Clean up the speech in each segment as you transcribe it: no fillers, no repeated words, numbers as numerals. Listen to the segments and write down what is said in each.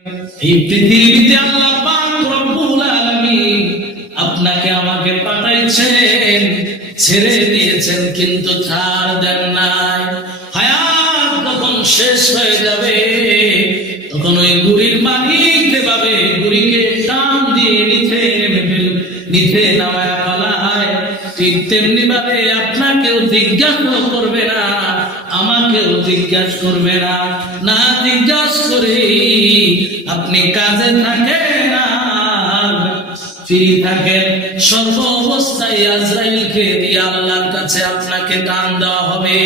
এই পৃথিবীতে আল্লাহ পাক রব্বুল আলামিন আপনাকে আমাকে পাঠাইছেন, ছেড়ে দিয়েছেন কিন্তু ছাড় দেন নাই। হায়াত যখন শেষ হয়ে যাবে তখন ওই গুড়ির মালিক যেভাবে গুড়িকে টান দিয়ে নিচে নামায় ফেলায়, ঠিক তেমনি ভাবে আপনাকেও জিজ্ঞাসা করবে না, আমাকেও জিজ্ঞাসা করবে না। না জিজ্ঞাসা করে আপনি কাজে থাকেন না ফ্রি থাকেন, সর্ব অবস্থায় আজরাইলকে দিয়ে আল্লাহর কাছে আপনাকে টান দেওয়া হবে।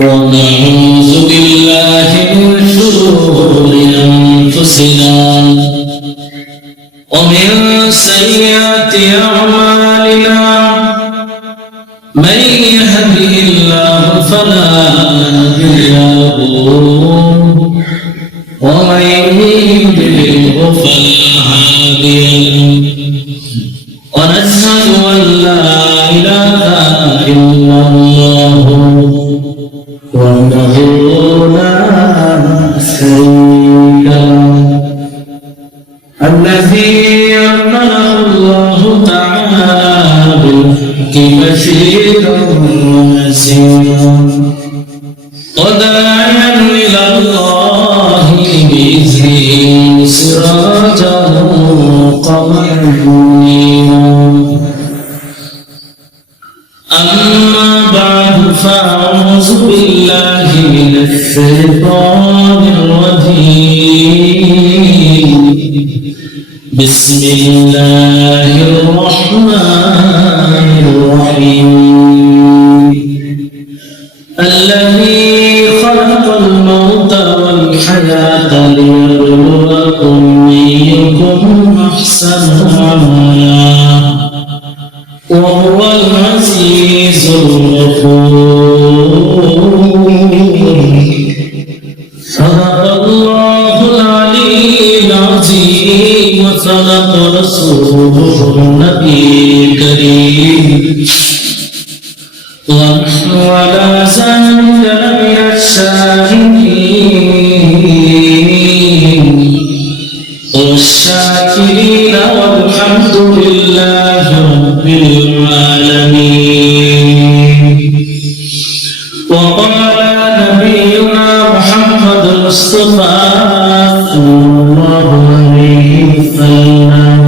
ونعوذ بالله من شرور أنفسنا ومن سيئات أعمالنا، من يهده الله فلا مضل له ومن يضلل فلا هادي له، ونشهد أن لا إله إلا الله وحده لا شريك له، الذي أرسله الله تعالى بالحق بشيرا ونذيرا وداعيا إلى الله بإذنه سراجا قمرا. أما بعد فأعوذ بالله من الشيطان الرجيم. بسم الله الرحمن الرحيم. الذي خلق الموت والحياة ليبلوكم أيكم أحسن عملا وهو العزيز الغفور. صدق الله العلي العظيم وصدق رسوله النبي الكريم، ونحن على ذلك لمن الشاهدين والشاكرين والحمد لله رب العالمين. وقال نبينا محمد المصطفى صلى الله عليه وسلم: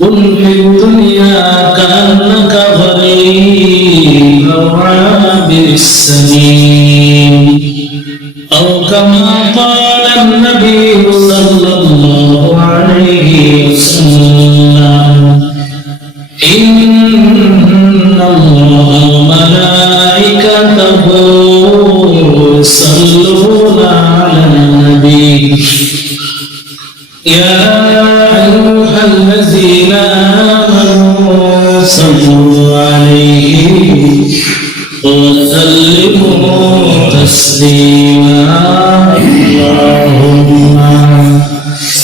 كن في الدنيا كأنك غريب أو عابر السبيل، أو كما قال النبي صلى الله عليه وسلم: إن الله وملائكته يصلون على النبي يا أيها الذين آمنوا صلوا عليه وسلموا تسليما. اللهم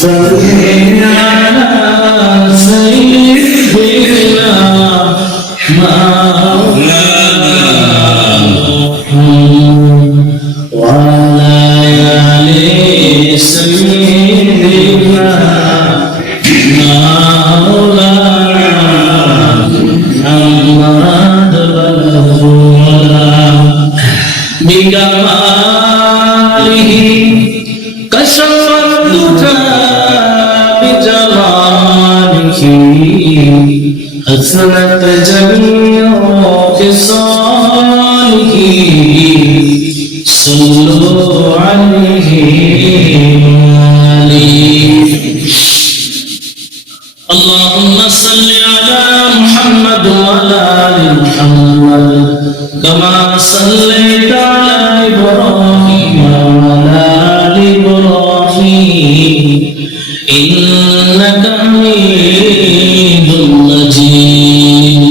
صل على سيدنا مولانا محمد وعلى آل سيدنا مولانا محمد بجماله كشف الدجى بجماله حسنت جميع خصاله. صلوا عليه اللهم صل على محمد وعلى آل محمد كما صليت على إبراهيم وعلى آل إبراهيم إنك حميد مجيد.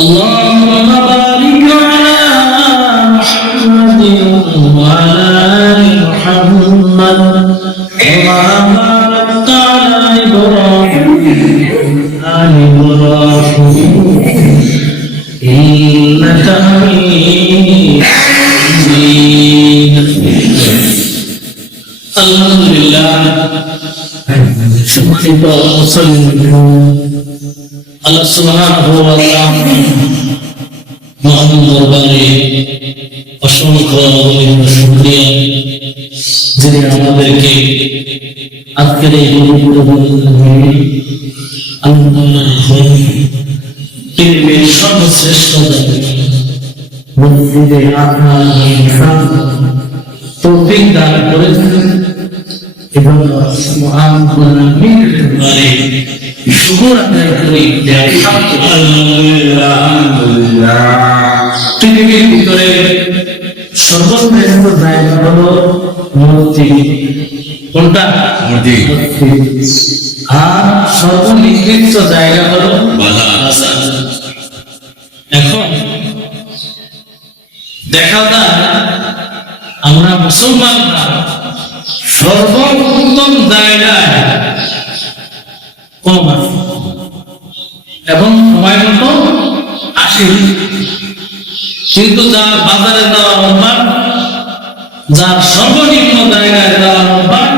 اللهم بارك على محمد وعلى محمد كما باركت على إبراهيم آل إبراهيم إنك حميد مجيد الحمد لله شكرا وسلم على سبحانه وتعالى মহান দরবারে অসংখ্য শুকরিয়া যিনি আমাদেরকে আজকের এই পৃথিবীর সর্বশ্রেষ্ঠ মসজিদে আপনার তৌফিক দান করেছেন এবং মহান দরবারে শুকর আদায় করি পৃথিবীর ভিতরে সর্বশ্রেষ্ঠ জায়গা হলো মসজিদ। কোনটা? আর সর্বনিকৃষ্ট জায়গা হলো বাজার। এখন দেখা যায় আমরা মুসলমানরা সর্বোত্তম জায়গায় কম আছে এবং সময় মতো আসে, কিন্তু যার বাজারে যাওয়ার অভ্যাস, যার সর্বনিম্ন জায়গায় যাওয়ার অভ্যাস,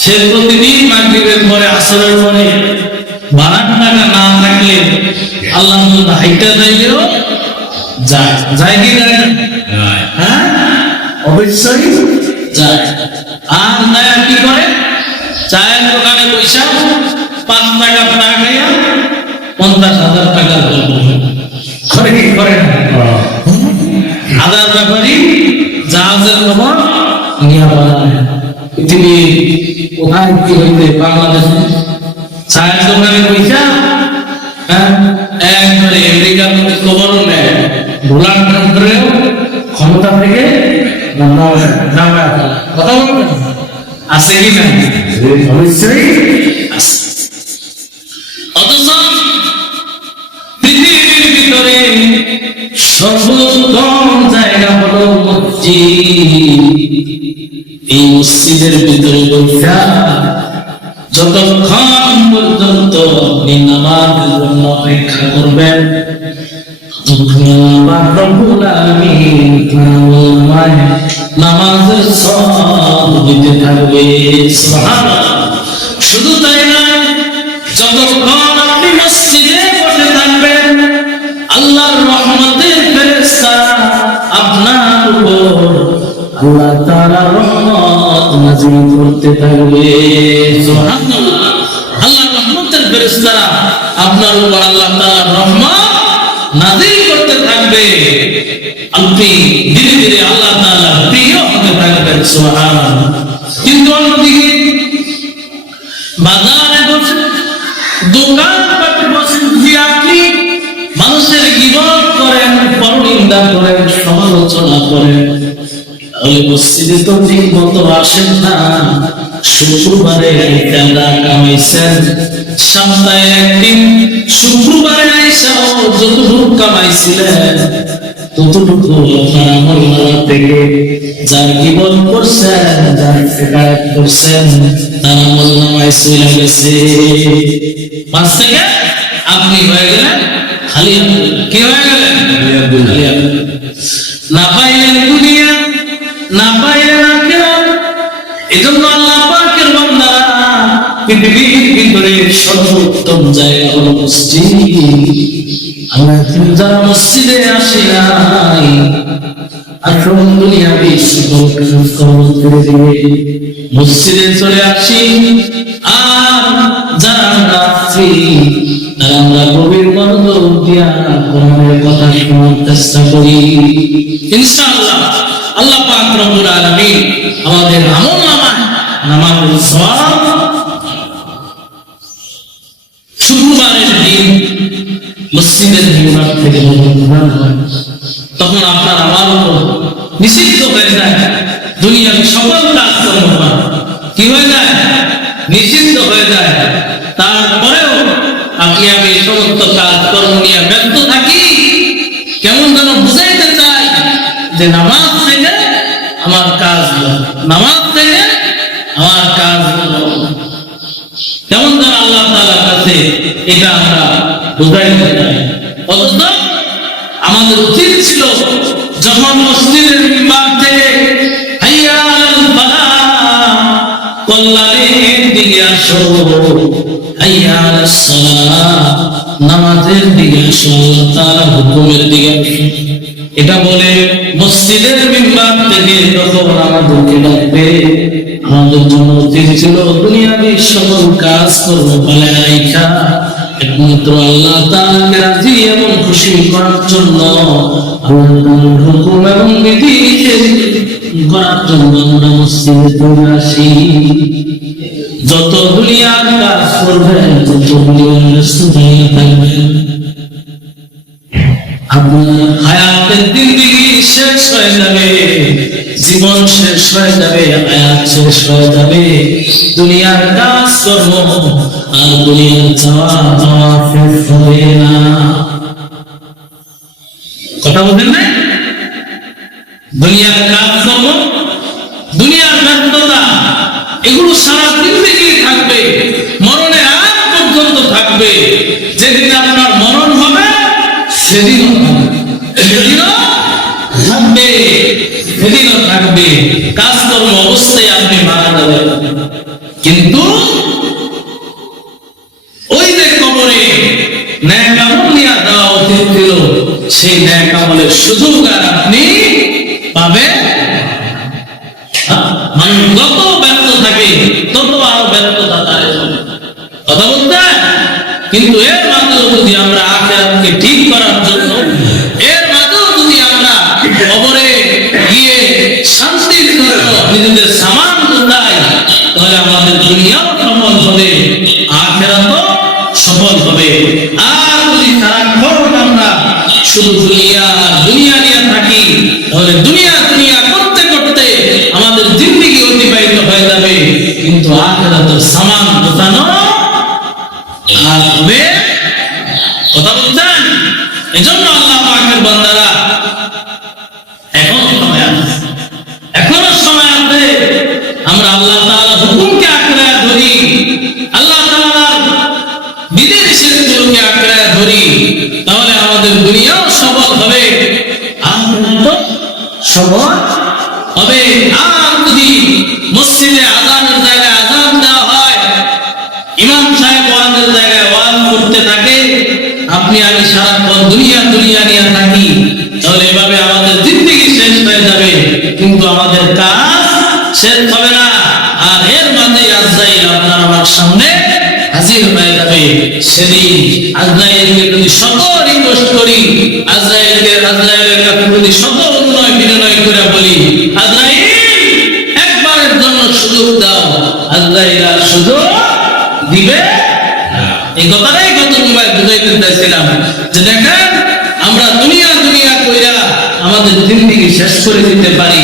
সে প্রতিদিন মাগরিবের পরে আসরের পরে ভাড়ার টাকা না থাকলে আল্লাহ হাইটা যাইলেও যায়। যায় কি যায় না? হ্যাঁ, অবশ্যই যায়। আর যায় কি করে? চায়ের দোকানে পয়সা 5 টাকা চা খাইয়া 50,000 টাকা করে কি করে না? হাজার ব্যাপারী জাহাজের খবর নিয়ে বাড়ায় পৃথিবী কোথায় কি হইতে বাংলাদেশে চায়ের দোকানে পয়সা একবারে আমেরিকার খবর নেয়, ডোনাল্ড ট্রাম্পের ক্ষমতা থেকে কথা বলবেন আছে কি না? অবশ্যই আছে। অথচ পৃথিবীর ভিতরে সর্বোত্তম জায়গা হলো মসজিদ। এই মসজিদের ভিতরে বসা যতক্ষণ পর্যন্ত আপনি নামাজের জন্য অপেক্ষা করবেন, নামাজের সওয়াব দিতে থাকবে। সুবহানাল্লাহ। শুধু তাই নয়, যতক্ষণ আপনি মসজিদে বসে থাকবেন আল্লাহর রহমতের ফেরেশতা আপনার উপর আল্লাহ তাআলা রহমত নাযিল করতে থাকবে। সুবহানাল্লাহ। আল্লাহর রহমতের ফেরেশতারা আপনার উপর আল্লাহ তাআলা রহমত নাযিল করতে থাকবে। আপনি ধীরে ধীরে আল্লাহ তাআলার প্রিয় হতে থাকবেন। সুবহানাল্লাহ। কিন্তু অন্যদিকে বাজারে বসে, দোকানপাটে বসে যদি আপনি মানুষের গীবত করেন, পরনিন্দা করেন, সমালোচনা করেন, তাহলে মসজিদে তো ঠিক মতো আসেন না। শুক্রবারে টাকা কামাইছেন, সপ্তাহে একদিন শুক্রবারে আইসাও যতটুকু কামাইছিলেন ততটুকু আপনার আমল থেকে যার গীবত করছেন, যার শিকায়ত করছেন, তার আমল নামায় চলে গেছে। পাঁচ থেকে আপনি হয়ে গেলেন খালি। কি হয়ে গেলেন? না পাইলেন দুনিয়া, না পাইলেন আখিরাত। এজন্য আল্লাহ পাকের বান্দারা পৃথিবীর ভিতরে সর্বোত্তম জায়গা হলো মসজিদ। আমরা যারা মসজিদে আসি নাই, আসল দুনিয়াবি সুযোগ করে দিয়ে মসজিদে চলে আসি। আর যারা আমরা আছি তারা আমরা গভীর মনোযোগ দিয়া কোরআনের কথা শোনার চেষ্টা করি। ইনশাআল্লাহ আল্লাহ পাক রব্বুল আলামিন আমাদের আমলনামায় নামাজের সওয়াব শুক্রবারের দিন মসজিদের ভিতর থেকে তখন আপনার আমার উপর নিষিদ্ধ হয়ে যায় দুনিয়ার সকল কাজকর্ম। কি হয়ে যায়? নিষিদ্ধ হয়ে যায়। তারপরেও আপনি আমি সমস্ত কাজকর্ম নিয়ে ব্যস্ত থাকি। কেমন যেন বুঝাইতে চাই যে নামাজ থেকে আমার কাজ নামাজ থেকে আমার কাজ কেমন যেন আল্লাহ তাআলার কাছে এটা আমরা বুঝাইতে চাই। অথচ আমাদের উচিত ছিল যখন মসজিদের মিম্বার থেকে হাইয়া আলাল ফালাহ কল্যাণের দিকে আসো, হাইয়া আলাস সালাহ নামাজের দিকে আসো, আল্লাহ তাআলার হুকুমের দিকে আসো, এটা বলে মসজিদের মিম্বার থেকে যখন আমাদেরকে ডাকবে, আমাদের জন্য উচিত ছিল দুনিয়াবি সকল কাজ করবো বলে রাইখা একমাত্র আল্লাহ তাআলাকে রাজি এবং খুশি করার জন্য, আল্লাহর হুকুম এবং বিধিনিষেধ করার জন্য আমরা মসজিদে চলে আসি। যত দুনিয়ার কাজ করবেন, যত দুনিয়ার ব্যস্ততায় থাকবেন, আপনার হায়াতের জিন্দেগি শেষ হয়ে যাবে, জীবন শেষ হয়ে যাবে, হায়াত শেষ হয়ে যাবে, দুনিয়ার কাজ করব আর দুনিয়ার চাওয়া পাওয়া শেষ হবে না। কথা বলেন না? দুনিয়ার কাজ করব, দুনিয়ার ব্যস্ততা, এগুলো সারা জিন্দেগি থাকবে, মরণের আগ পর্যন্ত থাকবে। যেদিন আপনার মরণ হবে সেদিনও থাকবে, সেদিনও থাকবে, কাজকর্ম অবস্থায় আপনি মারা যাবেন। কিন্তু ওই যে কবরে ন্যাক আমল নিয়ে দেওয়া উচিত ছিল, সেই ন্যাক আমলের সুযোগ আর আপনি পাবেন। মানুষ যত ব্যস্ত থাকে তত আরো ব্যস্ততা তার কথা বলতে। কিন্তু এর মাধ্যমে যদি আমরা আখিরাতকে ঠিক করার জন্য, এর মাধ্যমে যদি আমরা কবরে গিয়ে শান্তির জন্য নিজেদের সামান গোছাই, তাহলে আমাদের দুনিয়াও সফল হবে, আখিরাতও সফল হবে। আর যদি সারাক্ষণ আমরা শুধু দুনিয়া দুনিয়া নিয়ে থাকি, তাহলে দুনিয়া দুনিয়া করতে করতে আমাদের জিন্দেগি অতিবাহিত হয়ে যাবে, কিন্তু আখিরাতের সামান গোছানো আর হবে। কথা বলছেন? এজন্য আল্লাহ পাকের বান্দারা এখনো সময় আছে, এখনো সময় আছে, আমরা আল্লাহ তাআলার হুকুমকে আঁকড়ে ধরি, আল্লাহ তাআলার বিধিনিষেধগুলোকে আঁকড়ে ধরি, তাহলে আমাদের দুনিয়াও সফল হবে, আখিরাতও সফল হবে। আর যদি মসজিদে আযানের জায়গায় আযান দেওয়া হয়, ইমাম সাহেব ওয়াজের জায়গায় ওয়াজ করতে থাকে, আপনি আমি সারাক্ষণ দুনিয়া দুনিয়া নিয়ে থাকি, তাহলে এভাবে আমাদের জিন্দেগি শেষ হয়ে যাবে, কিন্তু আমাদের কাজ শেষ হবে না। আর এর মাঝে আজরাইল আপনার আমার সামনে হাজির হয়ে যাবে। সেদিন আজরাইলকে যদি শত রিকোয়েস্ট করি, আজরাইলের কাছে যদি শত অনুনয় বিনয় করে বলি, আজরাইল একবারের জন্য সুযোগ দাও, আজরাইল আর সুযোগ দিবে। এই কথাটাই গত জুমায় বুঝাইতে চাইছিলাম যে দেখেন, আমরা দুনিয়া দুনিয়া কইরা আমাদের জিন্দেগি শেষ করে দিতে পারি,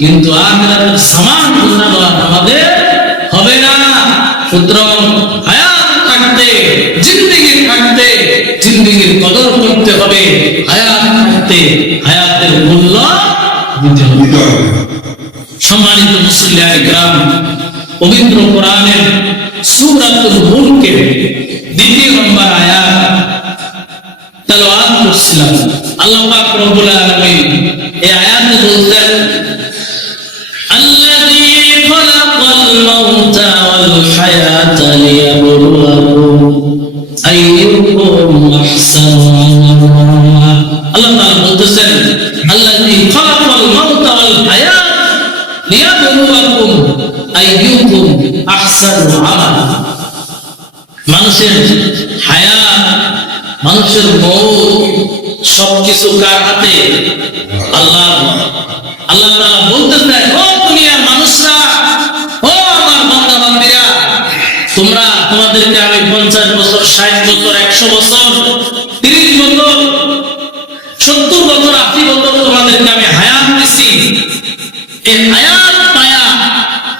কিন্তু আখিরাতের সামান গোছানো আমাদের হবে না। সুতরাং হায়াত থাকতে, জিন্দেগি থাকতে জিন্দেগির কদর করতে হবে, হায়াত থাকতে হায়াতের মূল্য দিতে হবে। সম্মানিত মুসলিয়ায়ে কিরাম, পবিত্র কোরআনের সূরাতুল মুলকের 2 নম্বর আয়াত তেলাওয়াত করছিলাম। আল্লাহ পাক রব্বুল আলামিন এই আয়াতে বলছেন, আল্লাযী খালাকাল মাউতা ওয়াল হায়াতা লিয়াবলুয়াকুম আইয়ুকুম আহসানু আমালা। আল্লাহ তাআলা বলতেছেন, আল্লাযী খালাকাল মাউতা ওয়াল হায়াত লিয়াবলুয়াকুম আইয়ুকুম আহসানু আমালা। মানুষের হায়াত, মানুষের মৌত সবকিছু কার হাতে? আল্লাহ। আল্লাহ তাআলা বলতেছেন, ও দুনিয়ার মানুষরা, ও আমার বান্দা বান্দীরা, তোমরা তোমাদেরকে আমি 50 বছর, 60 বছর, 100 বছর, 30 বছর, 70 বছর, 80 বছর তোমাদেরকে আমি হায়াত দিছি। এই হায়াত পায়া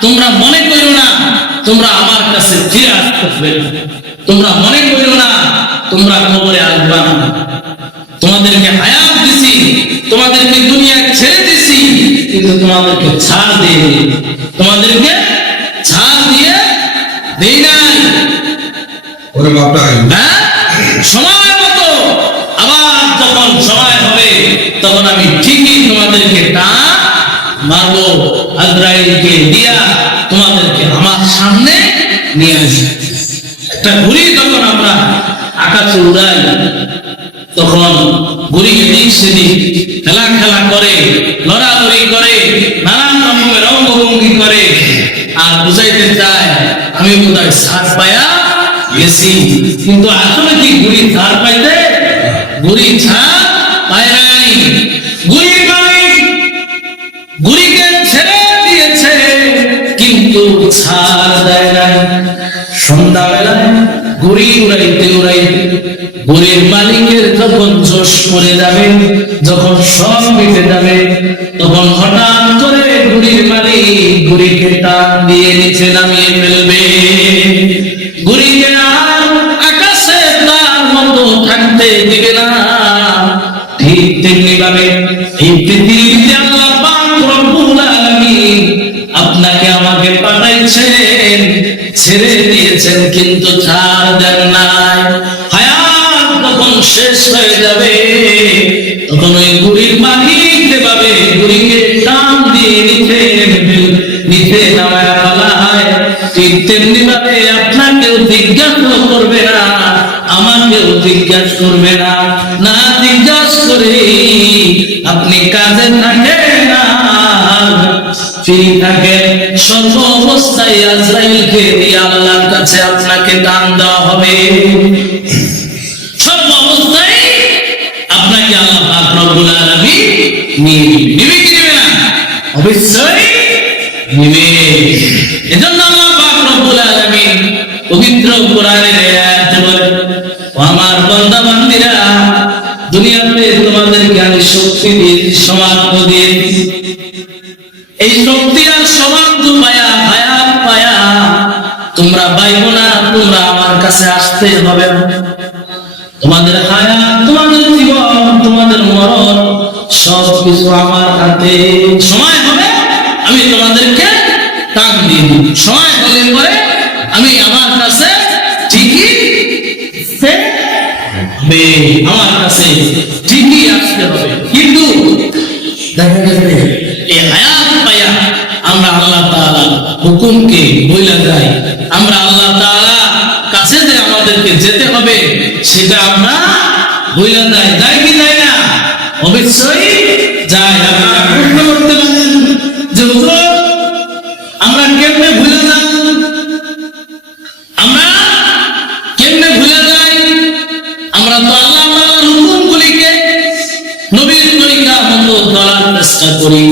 তোমরা মনে করো না তোমরা আমার কাছে ফিরে আসতে পারবে, তোমরা মনে করো না তোমরা কবরে আসবে না। তোমাদেরকে হায়াত দিছি, তোমাদেরকে দুনিয়া ছেড়ে দিছি, কিন্তু তোমাদেরকে ছাড় দিয়ে তোমাদেরকে ছাড় দিয়ে দেই নাই। ওরে বাপটা হ্যাঁ, সময় মতো আবার যখন সময় হবে তখন আমি ঠিকই তোমাদেরকে টান মারবো, আজরাইলকে দিয়া তোমাদেরকে আমার সামনে নিয়ে আসি। একটা ঘুড়ি যখন আমরা আকাশে উড়াই তখন ঘুড়ি এদিক সেদিক খেলা খেলা করে, লড়ালড়ি করে, নানান রকমের অঙ্গভঙ্গি করে, আর বুঝাইতে চায় আমি বোধহয় ছাড় পায়া গেছি, কিন্তু আসলে কি ঘুড়ি ছাড় পাইতে? ঘুড়ি ছাড় পায় নাই। ঘুড়ির মালিক ঘুড়িকে ছেড়ে দিয়েছে কিন্তু ছাড় দেয় নাই। সন্ধ্যাবেলায় ঘুড়ি উড়াইতে উড়াইতে ঘুড়ির মালিকের যখন জোশ পড়ে যাবে, যখন সব মিটে যাবে, তখন হঠাৎ করে ঘুড়ির মালিক ঘুড়িকে টান দিয়ে নিচে নামিয়ে ফেলবে। ঘুড়িকে আর আকাশে তার মতো থাকতে দিবে না। ঠিক তেমনি ভাবে এই পৃথিবীতে আল্লাহ পাক রব্বুল আলামিন আপনাকে আমাকে পাঠাইছেন, ছেড়ে দিয়েছেন কিন্তু ছাড় দেন নাই। হায়াত যখন শেষ হয়ে যাবে তখন ওই ঘুড়ির মালিক যেভাবে ঘুড়িকে টান দিয়ে নিচে নামায় ফেলা হয়, ঠিক তেমনি ভাবে আপনাকেও জিজ্ঞাসা করবে না, আমাকেও জিজ্ঞাসা করবে না। না জিজ্ঞাসা করে আপনি কাজে থাকেন না ফ্রি থাকেন, সর্ব অবস্থায় আজরাইলকে দিয়ে আল্লাহর কাছে আপনাকে টান দেওয়া হবে। সর্ব অবস্থায় আপনাকে আল্লাহ পাক রব্বুল আলামিন নিবে কি নিবে না? অবশ্যই নিবে। এজন্য আল্লাহ পাক রব্বুল আলামিন পবিত্র কোরআনের আয়াতে বলেন, ও আমার বান্দা বান্দীরা, দুনিয়াতে তোমাদেরকে আমি শক্তি দিয়েছি, সামর্থ্য দিয়েছি। এই শক্তি আর সামর্থ্য পায়া, হায়াত পায়া তোমরা পাইবো না, তোমরা আমার কাছে আসতে হবে। তোমাদের হায়াত, তোমাদের জীবন, তোমাদের মরণ সবকিছু আমার হাতে। সময় হবে আমি তোমাদেরকে টান দিয়ে দিব, সময় হলে পরে আমি আমার কাছে ঠিকই আমার কাছে ঠিকই আসতে হবে। কিন্তু দেখা যাবে এই হায়াত পায়া আমরা আল্লাহ তাআলা হুকুমকে বইলা যাই, আমরা আল্লাহ তাআলা কাছে যে আমাদেরকে যেতে হবে সেটা আমরা বইলা যাই। যাই কি যাই না? অবশ্যই যাই। আপনারা প্রশ্ন করতে পারেন যে হুজুর আমরা কেমনে ভুলে যাই? আমরা কেমনে ভুলে যাই? আমরা তো আল্লাহ তাআলার হুকুমগুলিকে নবীর তরিকা মতো চলার চেষ্টা করি,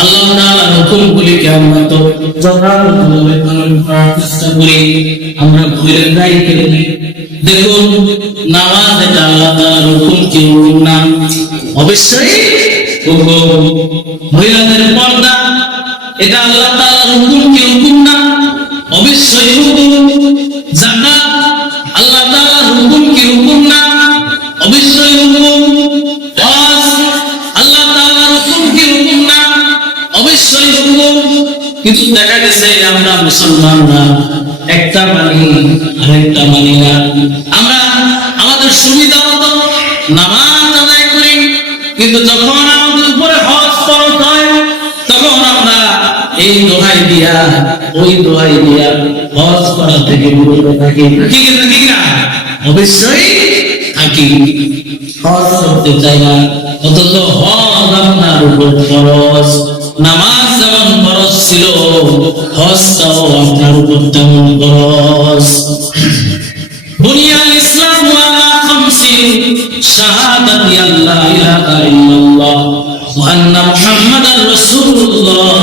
আল্লাহ তাআলার হুকুমগুলিকে আমরা তো যথাযথভাবে পালন করার চেষ্টা করি। আমরা ভুলে যাই কেমনে? দেখুন, নামাজ এটা আল্লাহ তাআলার হুকুম কি হুকুম না? অবশ্যই হুকুম। মহিলাদের পর্দা এটা আল্লাহ তাআলার হুকুম কি হুকুম না? অবশ্যই হুকুম। যাকাত আল্লাহ তাআলার হুকুম কি হুকুম না? অবশ্যই হুকুম। হজ আল্লাহ তাআলার হুকুম কি হুকুম না? অবশ্যই হুকুম। কিন্তু দেখা গেছে আমরা মুসলমানরা একটা মানি আরেকটা মানি না। আমরা আমাদের সুবিধা মতো নামাজ আদায় করি, কিন্তু যখন আমাদের উপরে হজ ফরজ হয় তখন আমরা এই দোহাই দিয়া ওই দোহাই দিয়া হজ করা থেকে বিরত থাকি। ঠিক না? অবশ্যই থাকি, হজ করতে চাই না। অথচ হজ আপনার উপর ফরজ। নামাজ যেমন ফরজ ছিল, হজটাও আপনার উপর তেমন ফরজ। বুনিয়াল ইসলাম আলা খামসিন, শাহাদাতি আল্লা ইলাহা ইল্লাল্লাহ ওয়া আন্না মুহাম্মাদার রাসূলুল্লাহ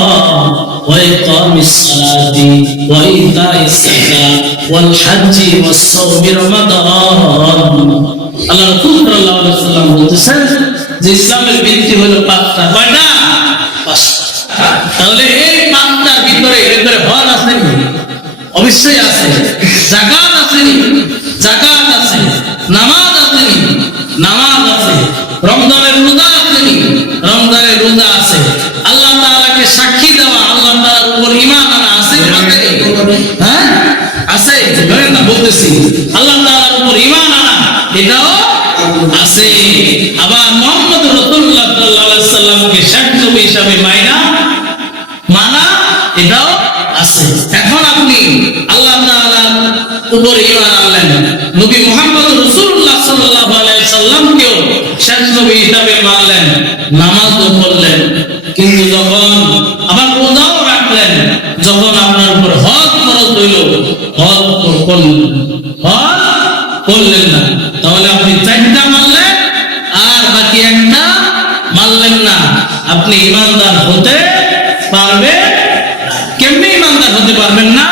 ওয়া ইকামিস সালাতি ওয়া ইতাইস যাকাত ওয়াল হজ্জি ওয়াস সাওমি রমাদান। আল্লাহ রাসূল সাল্লাল্লাহু আলাইহি ওয়াসাল্লাম বলেছেন যে ইসলামের ভিত্তি হলো পাঁচটা। কয়টা? পাঁচটা। তাহলে এই পাঁচটার ভিতরে হজ আছে কি? অবশ্যই আছে। যাকাত আছে নি? যাকাত আছে। নামাজ আছে নি? নামাজ আছে। রমজানের রোজা আছে নি? রমজানের রোজা আছে। আল্লাহ তাআলা আছে, আবার মুহাম্মদ রাসূলুল্লাহ সাল্লাল্লাহু আলাইহি সাল্লামকে শেষ নবী হিসাবে মানা এটাও আছে। এখন আপনি আল্লাহ তাআলার উপর ঈমান আনলেন, নবী মুহাম্মদ রাসূলুল্লাহ সাল্লাল্লাহু আলাইহি সাল্লামকেও শেষ নবী হিসাবে মানলেন, নামাজও পড়লেন, কিন্তু যখন আবার রোজাও রাখলেন, যখন আপনার উপর হজ ফরজ হইল, হজ করলেন না, তাহলে আপনি চারটা মানলেন আর বাকি একটা মানলেন না, আপনি ইমানদার হতে পারবেন? কেমনি ইমানদার হতে পারবেন না?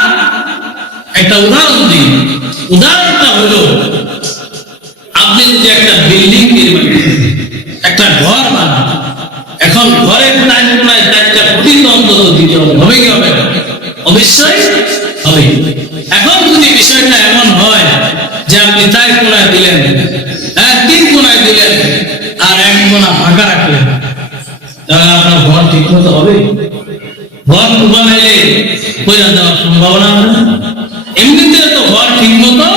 একটা উদাহরণ দিই। উদাহরণটা হলো, আপনি যদি একটা বিল্ডিং নির্মাণ করেন, একটা ঘর বানান, এখন ঘরের টাইম কোনায় চারটা খুঁটি তো অন্তত দিতে হবে, হবে কি হবে না? অবশ্যই হবে। এখন যদি বিষয়টা এমন হয় যে আপনি 4 কোনায় দিলেন, 3 কোনায় দিলেন আর 1 কোনা ফাঁকা রাখলেন, তাহলে আপনার ঘর ঠিক মতো হবে? ঘর বানাইলে পয়সা দেওয়ার সম্ভাবনা আছে? এমনিতে তো ঘর ঠিক মতো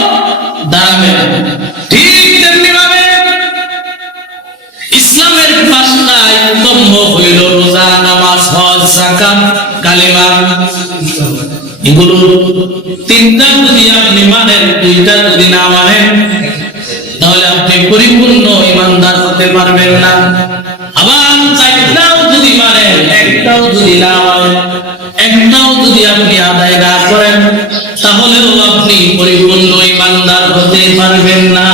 দাঁড়াবে না। ঠিক তেমনি ভাবে ইসলামের 5টা স্তম্ভ হইল রোজা, নামাজ, হজ, যাকাত, কালেমা। এগুলো 3টা যদি আপনি মানেন, 2টা যদি না মানেন, তাহলে আপনি পরিপূর্ণ ইমানদার হতে পারবেন না। আবার 4টাও যদি মানেন, 1টাও যদি না মানেন, 1টাও যদি আপনি আদায় না করেন, তাহলেও আপনি পরিপূর্ণ ইমানদার হতে পারবেন না।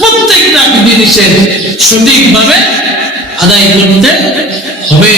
প্রত্যেকটা জিনিসের সঠিকভাবে আদায় করতে হবে।